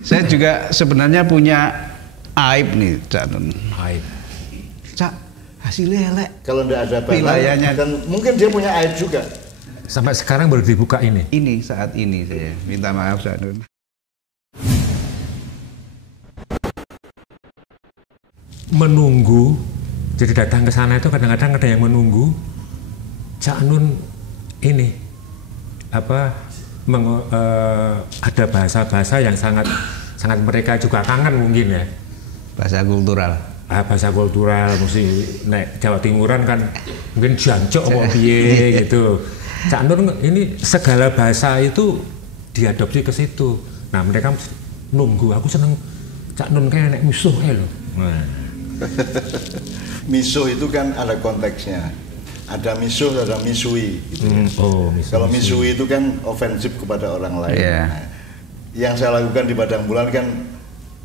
Saya juga sebenarnya punya aib nih, Cak Nun. Aib. Cak, hasilnya elek. Kalau tidak ada wilayahnya, dan mungkin dia punya aib juga. Sampai sekarang baru dibuka ini. Ini saat ini saya minta maaf, Cak Nun. Menunggu, jadi datang ke sana itu kadang-kadang ada yang menunggu. Cak Nun ini apa? Ada bahasa-bahasa yang sangat mereka juga kangen mungkin ya. Bahasa kultural. Bahasa kultural mesti nek Jawa Timuran kan mungkin jancok apa piye gitu. Cak Nun ini segala bahasa itu diadopsi ke situ. Nah, mereka nunggu. Aku seneng Cak Nun kayak nek musuh loh. Nah. Misuh itu kan ada konteksnya. Ada misuh, ada misui gitu. Kalau misui itu kan ofensif kepada orang lain. Yeah. Nah, yang saya lakukan di Padang Bulan kan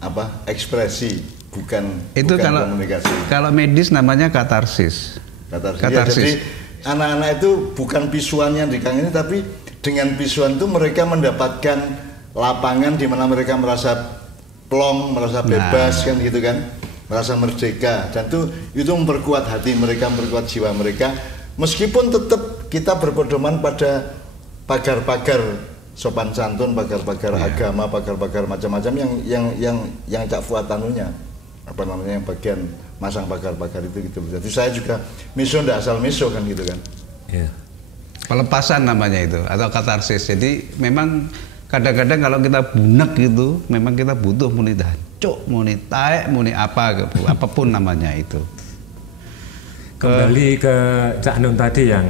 apa? Ekspresi, bukan komunikasi. Kalau medis namanya katarsis. Katarsis. Ya, jadi anak-anak itu bukan pisuan yang dikangeni, tapi dengan pisuan itu mereka mendapatkan lapangan di mana mereka merasa plong, merasa bebas kan gitu kan. Merasa merdeka, dan itu memperkuat hati mereka, memperkuat jiwa mereka, meskipun tetap kita berpedoman pada pagar-pagar sopan santun, pagar-pagar agama, pagar-pagar macam-macam yang Cak Fuad anunya, apa namanya, yang bagian masang pagar-pagar itu gitu. Jadi saya juga miso ndak asal miso kan gitu kan. Yeah. Pelepasan namanya itu atau katarsis. Jadi memang kadang-kadang kalau kita bunek gitu, memang kita butuh muni dancuk, muni taek, muni apa, apapun namanya itu. Kembali ke Cak Nun tadi yang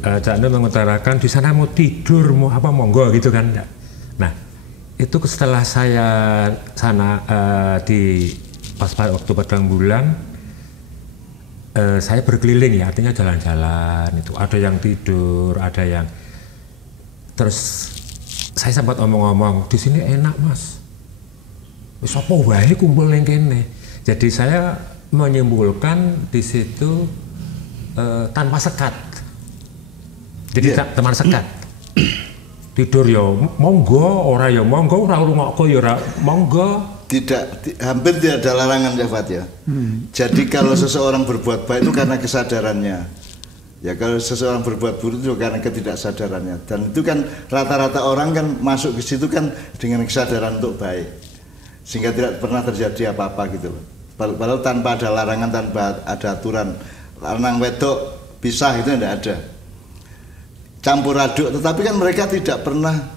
Cak Nun mengutarakan di sana mau tidur, mau apa monggo gitu kan. Nah, itu setelah saya sana di pas waktu Padang Bulan, saya berkeliling ya, artinya jalan-jalan itu. Ada yang tidur, ada yang terus. Saya sempat omong-omong, di sini enak mas, wis apa wae kumpul ning kene. Jadi saya menyimpulkan di situ tanpa sekat. Jadi teman sekat. Tidur ya monggo, ora ya monggo, ora rungokko ya ora monggo. Hampir tidak ada larangan ya Fat ya. Jadi kalau seseorang berbuat baik itu karena kesadarannya. Ya kalau seseorang berbuat buruk itu karena ketidaksadarannya, dan itu kan rata-rata orang kan masuk ke situ kan dengan kesadaran untuk baik, sehingga tidak pernah terjadi apa-apa gitu loh. Padahal tanpa ada larangan, tanpa ada aturan, lanang wedok pisah itu tidak ada, campur aduk. Tetapi kan mereka tidak pernah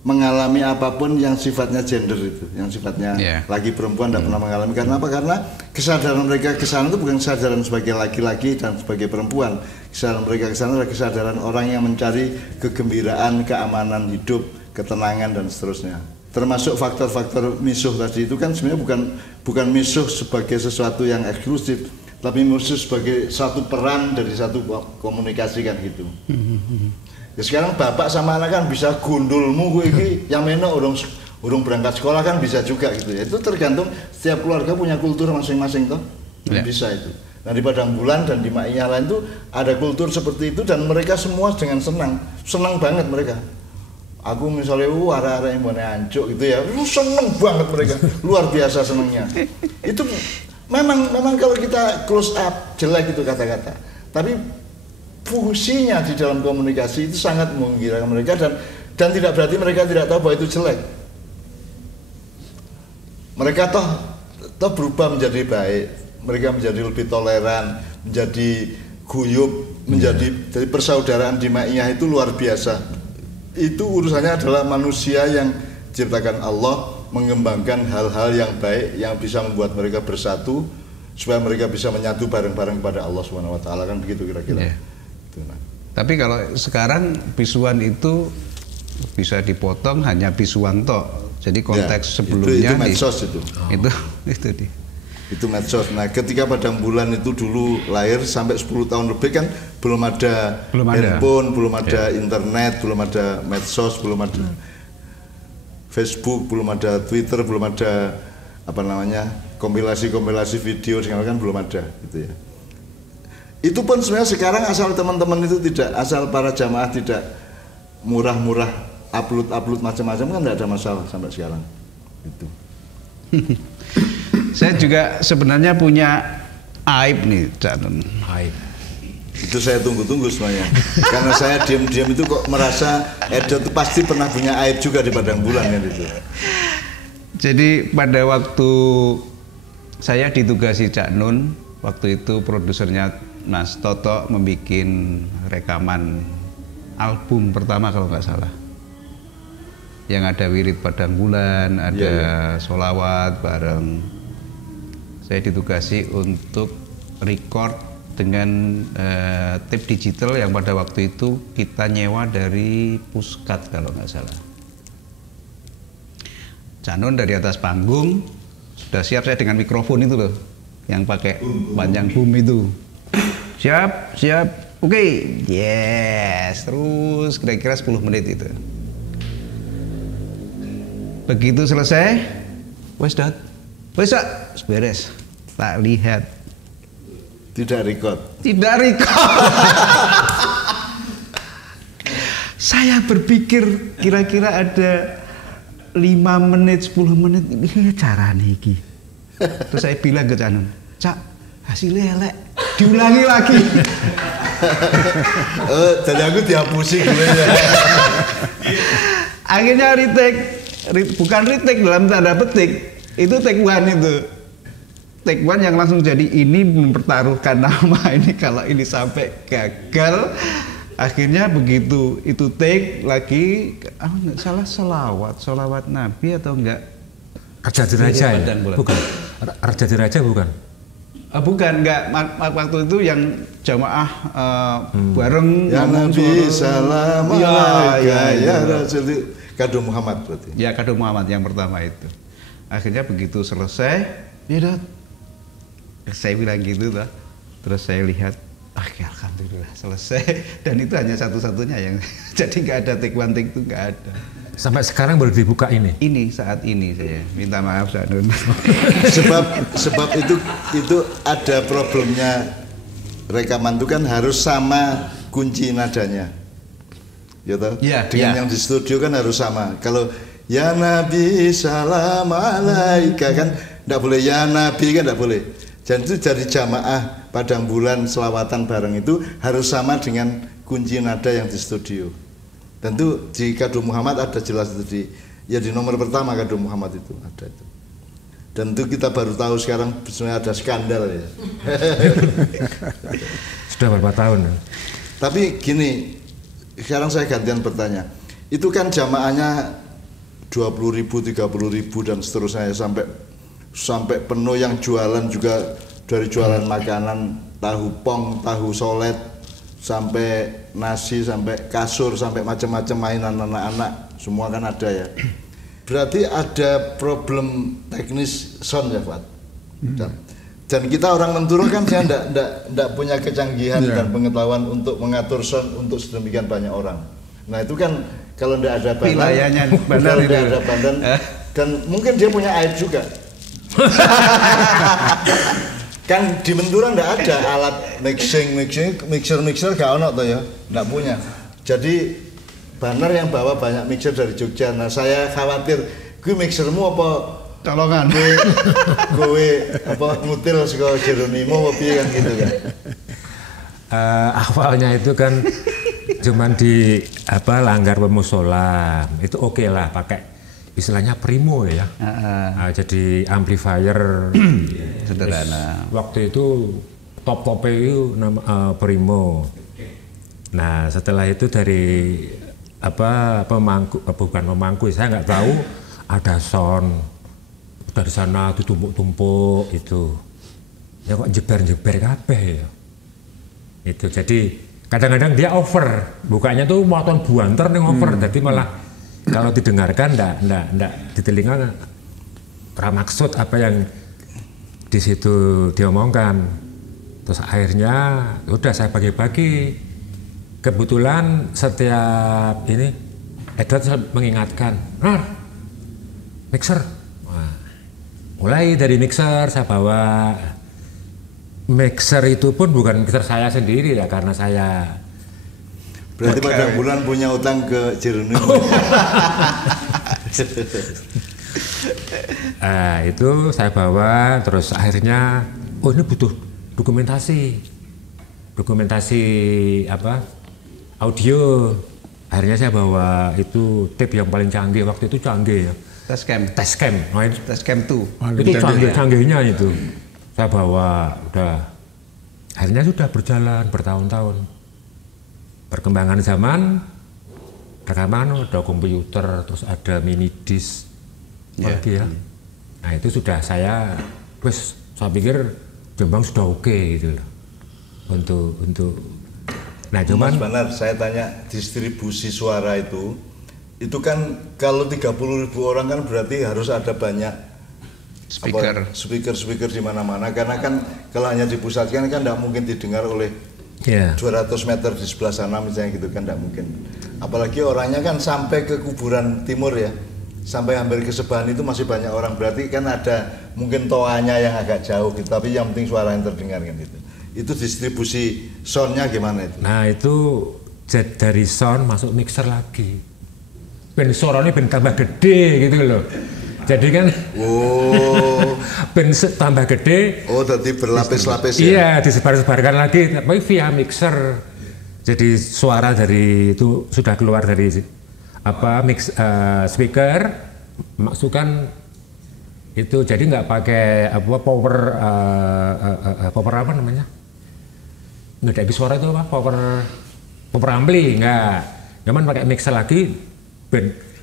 mengalami apapun yang sifatnya gender itu, yang sifatnya laki perempuan tidak pernah mengalami. Karena apa? Karena kesadaran mereka ke sana itu bukan kesadaran sebagai laki-laki dan sebagai perempuan. Kesadaran mereka ke sana adalah kesadaran orang yang mencari kegembiraan, keamanan hidup, ketenangan dan seterusnya. Termasuk faktor-faktor misuh tadi itu kan sebenarnya bukan misuh sebagai sesuatu yang eksklusif, tapi misuh sebagai satu peran dari satu komunikasi kan gitu. Ya sekarang bapak sama anak kan bisa gundulmu gue ini yang meno urung berangkat sekolah kan bisa juga gitu ya. Itu tergantung setiap keluarga punya kultur masing-masing toh. Bisa itu. Nah di Padang Bulan dan di Ma'inyah lain itu ada kultur seperti itu dan mereka semua dengan senang banget mereka. Aku misalnya arah-arah yang mana ancuk gitu ya, seneng banget mereka, luar biasa senengnya. Itu memang kalau kita close up jelek itu kata-kata, tapi fungsinya di dalam komunikasi itu sangat menggirakan mereka dan tidak berarti mereka tidak tahu bahwa itu jelek. Mereka toh berubah menjadi baik, mereka menjadi lebih toleran, menjadi guyup, jadi persaudaraan di Ma'inyah itu luar biasa. Itu urusannya adalah manusia yang diciptakan Allah mengembangkan hal-hal yang baik yang bisa membuat mereka bersatu supaya mereka bisa menyatu bareng-bareng kepada Allah Subhanahu wa taala, kan begitu kira-kira. Tapi kalau sekarang bisuan itu bisa dipotong hanya bisuan tok. Jadi konteks sebelumnya itu medsos itu dia. Itu medsos. Nah, ketika Padang Bulan itu dulu lahir sampai 10 tahun lebih kan belum ada handphone, belum ada internet, belum ada medsos, belum ada Facebook, belum ada Twitter, belum ada apa namanya kompilasi video segala kan belum ada gitu ya. Itu pun sebenarnya sekarang asal teman-teman itu tidak, asal para jamaah tidak murah-murah upload macam-macam kan tidak ada masalah sampai sekarang. Itu. Saya juga sebenarnya punya aib nih, Cak Nun. Aib. Itu saya tunggu-tunggu semuanya. Karena saya diam-diam itu kok merasa Edo itu pasti pernah punya aib juga di Padang Bulan kan itu. Jadi pada waktu saya ditugasi Cak Nun, waktu itu produsernya Mas Toto membuat rekaman album pertama kalau nggak salah. Yang ada Wirid Padang Bulan, ada Sholawat bareng. Saya ditugasi untuk record dengan tape digital yang pada waktu itu kita nyewa dari Puskat kalau nggak salah. Cak Nun dari atas panggung sudah siap, saya dengan mikrofon itu loh, yang pakai panjang boom itu. Siap, oke, yes, terus kira-kira 10 menit itu. Begitu selesai, wes beres, tak lihat. Tidak record. Saya berpikir kira-kira ada 5 menit, 10 menit, ini cara nih. Terus saya bilang ke Cak Nun, Cak, hasilnya elek, diulangi lagi. Jadi aku dihapusi gue ya. Akhirnya bukan retake dalam tanda petik, itu take one itu. Take one yang langsung jadi ini mempertaruhkan nama ini, kalau ini sampai gagal. Akhirnya begitu itu take lagi, nggak salah sholawat Nabi atau enggak? Raja Diraja ya? Bukan. Raja Diraja bukan? Bukan, enggak. Waktu itu yang jamaah bareng. Ya Nabi salam alaika ya Rasul. Kado Muhammad berarti. Ya, Kado Muhammad yang pertama itu. Akhirnya begitu selesai, ya saya bilang gitu lah. Terus saya lihat, alhamdulillah selesai. Dan itu hanya satu-satunya yang jadi nggak ada take one take itu nggak ada. Sampai sekarang baru dibuka ini. Ini saat ini saya minta maaf Cak Nun. sebab itu ada problemnya, rekaman itu kan harus sama kunci nadanya. Ya toh? Dengan yang di studio kan harus sama. Kalau ya Nabi salam alaika kan enggak boleh, ya Nabi kan enggak boleh. Dan itu dari jamaah Padang Bulan selawatan bareng itu harus sama dengan kunci nada yang di studio. Dan itu di Kado Muhammad ada jelas itu di nomor pertama Kado Muhammad itu ada itu. Dan itu kita baru tahu sekarang sebenarnya ada skandal ya. Sudah berapa tahun? Tapi gini, sekarang saya gantian bertanya. Itu kan jamaahnya 20.000, 30.000 dan seterusnya sampai penuh, yang jualan juga dari jualan makanan, tahu pong, tahu solet, sampai nasi, sampai kasur, sampai macam-macam mainan anak-anak, semua kan ada ya. Berarti ada problem teknis sound ya Pak. Dan kita orang Menturo kan saya enggak punya kecanggihan dan pengetahuan untuk mengatur sound untuk sedemikian banyak orang. Nah itu kan kalau enggak ada bandar, dan mungkin dia punya aib juga. Kan di Mentura enggak ada alat mixer gak ono toh ya, enggak punya. Jadi Banar yang bawa banyak mixer dari Jogja. Nah saya khawatir, gue mixermu apa colongan, gue apa ngutil saka Jeronimo apa piye kan gitu kan. Awalnya itu kan cuman di langgar pemusola itu oke lah, pakai istilahnya primo ya. Jadi amplifier sederhana. Waktu itu top itu nama primo. Nah setelah itu dari pemangku, saya nggak tahu ada sound dari sana ditumpuk-tumpuk itu. Ya kok jeber-jeber kabeh ya. Itu jadi kadang-kadang dia over, bukanya tuh motor buanter nih over, jadi malah kalau didengarkan ndak di telinga maksud apa yang di situ diomongkan. Terus akhirnya udah saya bagi-bagi. Kebetulan setiap ini Edward mengingatkan, mixer. Wah, mulai dari mixer saya bawa. Mixer itu pun bukan mixer saya sendiri ya, karena saya. Berarti Padang Bulan punya utang ke Jeronimo. Itu saya bawa, terus akhirnya, oh ini butuh dokumentasi apa? Audio. Akhirnya saya bawa itu tape yang paling canggih, waktu itu canggih ya. Tascam. Nah, Tascam 2. Itu canggih-canggihnya itu. Saya bawa, udah. Akhirnya sudah berjalan bertahun-tahun. Perkembangan zaman, rekaman ada komputer, terus ada mini disc, lagi ya. Nah itu sudah saya pikir Jombang sudah oke gitu loh. Untuk nah cuman Mas Banar, saya tanya distribusi suara itu kan kalau 30.000 orang kan berarti harus ada banyak speaker di mana-mana, karena kan kalau hanya dipusatkan kan tidak mungkin didengar oleh 200 meter di sebelah sana misalnya gitu kan, tidak mungkin. Apalagi orangnya kan sampai ke kuburan timur ya, sampai hampir ke Sebahan itu masih banyak orang, berarti kan ada mungkin toanya yang agak jauh gitu, tapi yang penting suara yang terdengar kan gitu. Itu distribusi soundnya gimana itu? Nah itu dari sound masuk mixer lagi, ben suaranya ben tambah gede gitu loh. Jadi kan ben tambah gede. Oh jadi berlapis-lapis ya? Iya, disebar-sebarkan lagi tapi via mixer. Jadi suara dari itu sudah keluar dari apa speaker, masukkan itu, jadi nggak pakai apa power apa namanya, nggak ada suara itu apa, power ampli, nggak, cuman pakai mixer lagi,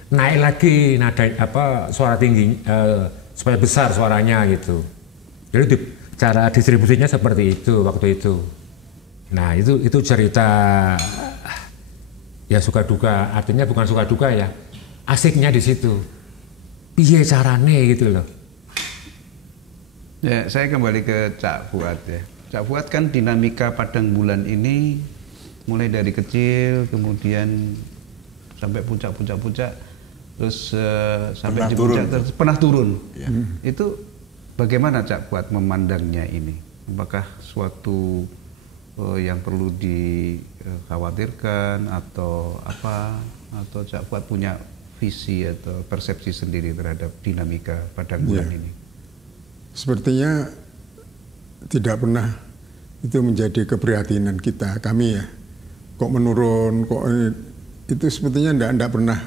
naik lagi nada apa suara tinggi supaya besar suaranya gitu. Jadi cara distribusinya seperti itu waktu itu. Nah itu cerita ya suka duka, artinya bukan suka duka ya, asiknya di situ. Piye carane gitu loh. Ya, saya kembali ke Cak Fuad ya. Cak Fuad kan dinamika Padang Bulan ini mulai dari kecil, kemudian sampai puncak, terus sampai di puncak terus pernah turun. Ya. Itu bagaimana Cak Fuad memandangnya ini? Apakah suatu yang perlu dikhawatirkan atau apa? Atau Cak Fuad punya visi atau persepsi sendiri terhadap dinamika Padang Bulan ini? Sepertinya tidak pernah itu menjadi keprihatinan kami ya. Kok menurun, kok itu sepertinya tidak pernah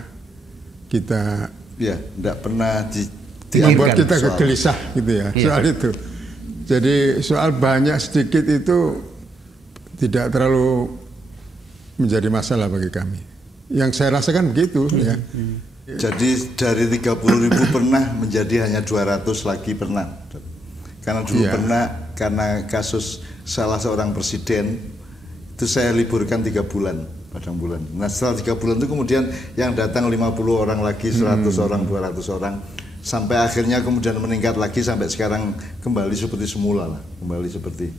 kita tidak pernah membuat kita gelisah gitu ya soal itu. Jadi soal banyak sedikit itu tidak terlalu menjadi masalah bagi kami. Yang saya rasakan begitu ya. Jadi dari 30.000 pernah menjadi hanya 200 lagi pernah. Karena dulu pernah, karena kasus salah seorang presiden itu saya liburkan 3 bulan, Padang Bulan. Nah setelah 3 bulan itu kemudian yang datang 50 orang lagi, 100 orang, 200 orang, sampai akhirnya kemudian meningkat lagi sampai sekarang kembali seperti semula lah, kembali seperti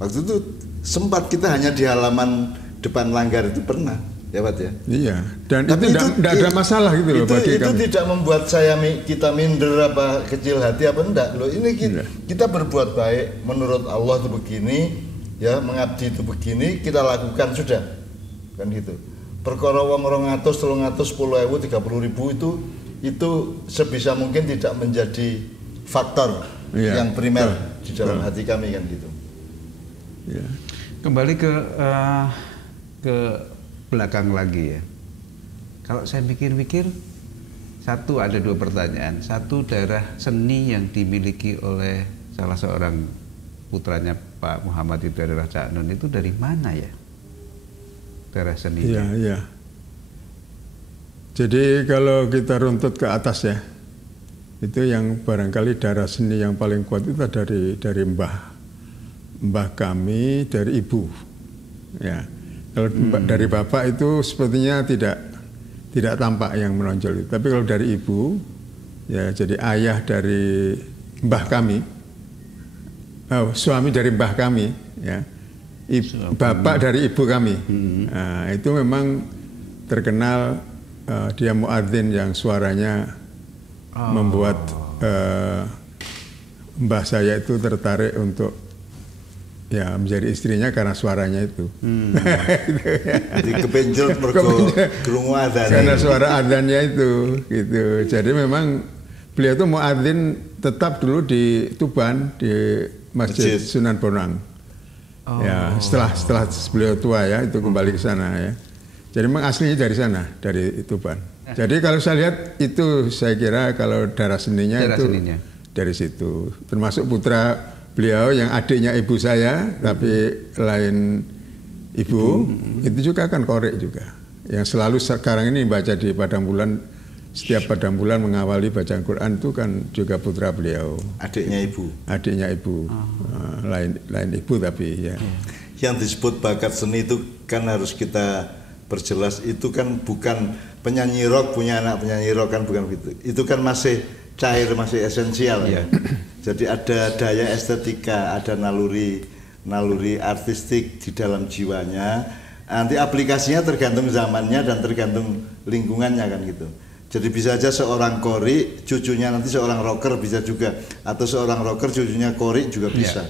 waktu itu. Sempat kita hanya di halaman depan Langgar itu pernah, ya Pak ya. Iya. Dan tapi itu tidak ada masalah gitu loh bagi kami. Itu tidak membuat kita minder apa kecil hati apa enggak loh. Ini kita berbuat baik menurut Allah itu begini, ya mengabdi itu begini, kita lakukan sudah, kan gitu. Perkara wong 200, 300, 10.000, 30.000 itu sebisa mungkin tidak menjadi faktor yang primer di dalam hati kami kan gitu. Ya. Kembali ke belakang lagi ya. Kalau saya pikir-pikir, ada 2 pertanyaan. Satu, daerah seni yang dimiliki oleh salah seorang putranya Pak Muhammad itu adalah Cak Nun, itu dari mana ya? Daerah seni. Iya. Jadi kalau kita runtut ke atas ya, itu yang barangkali daerah seni yang paling kuat itu dari mbah kami, dari ibu. Ya. Kalau dari bapak itu sepertinya tidak tampak yang menonjol itu. Tapi kalau dari ibu, ya jadi ayah dari mbah kami, suami dari mbah kami, ya, bapak dari ibu kami. Nah, itu memang terkenal dia muadzin yang suaranya membuat mbah saya itu tertarik untuk menjadi istrinya karena suaranya itu. Jadi kepenjel mergo krungu adzan. Karena suara adzannya itu gitu. Jadi memang beliau itu muadzin tetap dulu di Tuban di Masjid Sunan Bonang. Ya, setelah beliau tua ya itu kembali ke sana ya. Jadi memang aslinya dari sana, dari Tuban. Jadi kalau saya lihat itu saya kira kalau darah seninya dari situ. Termasuk putra beliau yang adiknya ibu saya tapi lain ibu. Itu juga kan korek juga. Yang selalu sekarang ini baca di Padang Bulan, setiap Padang Bulan mengawali bacaan Quran itu kan juga putra beliau. Adiknya ibu. Lain ibu tapi ya. Yang disebut bakat seni itu kan harus kita perjelas, itu kan bukan penyanyi rock punya anak penyanyi rock, kan bukan begitu. Itu kan masih cair, masih esensial ya. Jadi ada daya estetika, ada naluri artistik di dalam jiwanya. Nanti aplikasinya tergantung zamannya dan tergantung lingkungannya kan gitu. Jadi bisa aja seorang kori cucunya nanti seorang rocker bisa juga, atau seorang rocker cucunya kori juga bisa.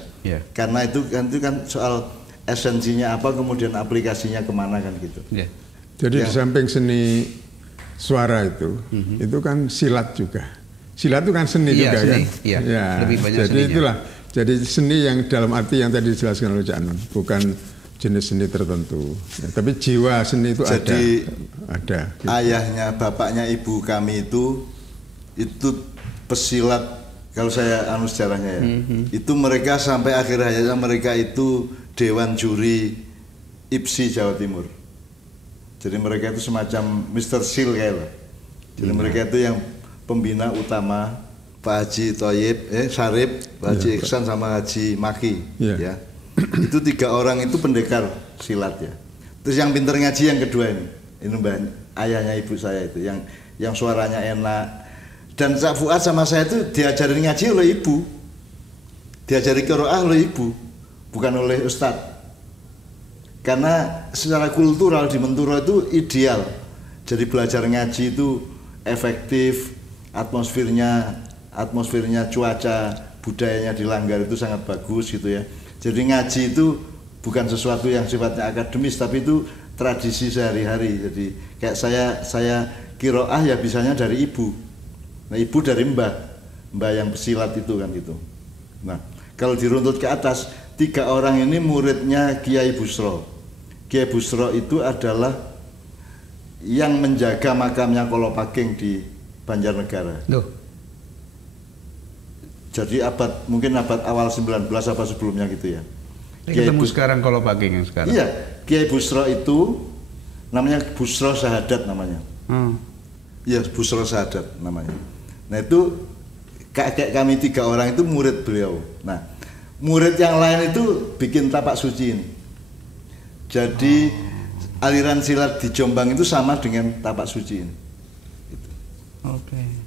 Karena itu kan soal esensinya apa, kemudian aplikasinya kemana kan gitu. Jadi di samping seni suara itu kan silat juga. Silat itu kan seni juga seni. kan. Ya, lebih banyak jadi seninya. Itulah. Jadi seni yang dalam arti yang tadi dijelaskan oleh Cak Nun, bukan jenis seni tertentu. Ya, tapi jiwa seni itu jadi, ada. Gitu. Ayahnya, bapaknya ibu kami itu pesilat. Kalau saya sejarahnya ya, itu mereka sampai akhir hayatnya mereka itu Dewan Juri IPSI Jawa Timur. Jadi mereka itu semacam Mr. Seal kayak. Jadi mereka itu yang pembina utama Pak Haji Thoyib, Sarip, Pak Haji Iksan sama Haji Maki. Ya. Itu 3 orang itu pendekar silat ya. Terus yang pinter ngaji yang kedua ini mbak ayahnya ibu saya itu yang suaranya enak. Dan Cak Fuad sama saya itu diajarin ngaji oleh ibu, diajari qiraah oleh ibu, bukan oleh ustadz. Karena secara kultural di Menturo itu ideal. Jadi belajar ngaji itu efektif, atmosfernya cuaca budayanya dilanggar itu sangat bagus gitu ya. Jadi ngaji itu bukan sesuatu yang sifatnya akademis, tapi itu tradisi sehari-hari. Jadi kayak saya qiraah ya bisanya dari ibu. Nah ibu dari mbah yang pesilat itu kan gitu. Nah kalau diruntut ke atas, 3 orang ini muridnya Kiai Busro. Kiai Busro itu adalah yang menjaga makamnya Kolopaking di Banjarnegara. Jadi mungkin abad awal 19 apa sebelumnya gitu ya. Ketemu sekarang Kolopaking yang sekarang. Iya, Kiai Busro itu namanya Busro Sahadat namanya. Iya, Busro Sahadat namanya. Nah itu kakek kami 3 orang itu murid beliau. Nah murid yang lain itu bikin tapak suci ini. Jadi aliran silat di Jombang itu sama dengan tapak suci ini.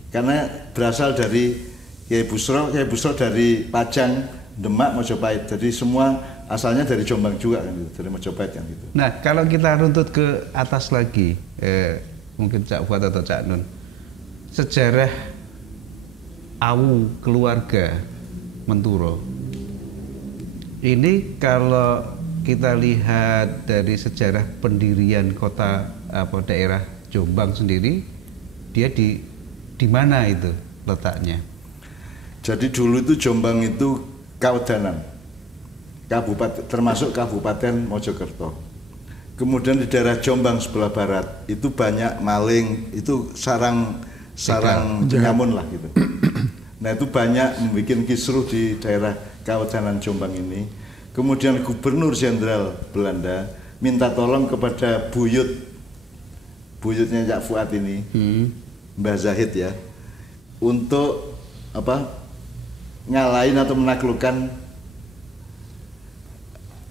Karena berasal dari Kiai Busro dari Pajang, Demak, Mojopahit. Jadi semua asalnya dari Jombang juga kan gitu, dari Mojopahit kan gitu. Nah, kalau kita runtut ke atas lagi, mungkin Cak Fuad atau Cak Nun, sejarah Awu keluarga Menturo. Ini kalau kita lihat dari sejarah pendirian kota daerah Jombang sendiri, dia di mana itu letaknya? Jadi dulu itu Jombang itu Kawedanan, kabupaten, termasuk Kabupaten Mojokerto. Kemudian di daerah Jombang sebelah barat itu banyak maling, itu sarang penyamun lah gitu. Nah itu banyak membuat kisruh di daerah Kawedanan Jombang ini. Kemudian Gubernur Jenderal Belanda minta tolong kepada buyutnya Cak Fuad ini, Mbah Zahid ya, untuk ngalahin atau menaklukkan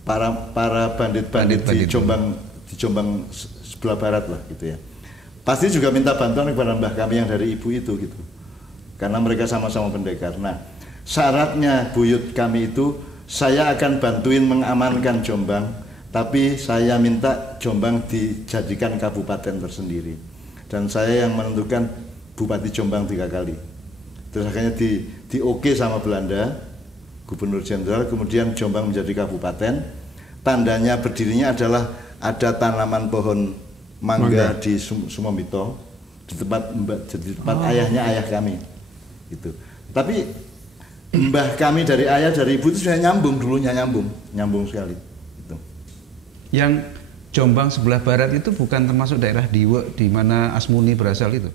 para bandit-bandit di Jombang sebelah barat lah gitu ya. Pasti juga minta bantuan kepada mbah kami yang dari ibu itu gitu. Karena mereka sama-sama pendekar. Nah, syaratnya buyut kami itu saya akan bantuin mengamankan Jombang, tapi saya minta Jombang dijadikan kabupaten tersendiri. Dan saya yang menentukan Bupati Jombang 3 kali. Terus akhirnya di oke sama Belanda, Gubernur Jenderal, kemudian Jombang menjadi kabupaten. Tandanya berdirinya adalah ada tanaman pohon mangga di Sumombito, di tempat ayahnya ayah kami. Gitu. Tapi mbah kami dari ayah dari ibu itu sudah dulunya nyambung sekali. Gitu. Yang Jombang sebelah barat itu bukan termasuk daerah Diwe di mana Asmuni berasal itu?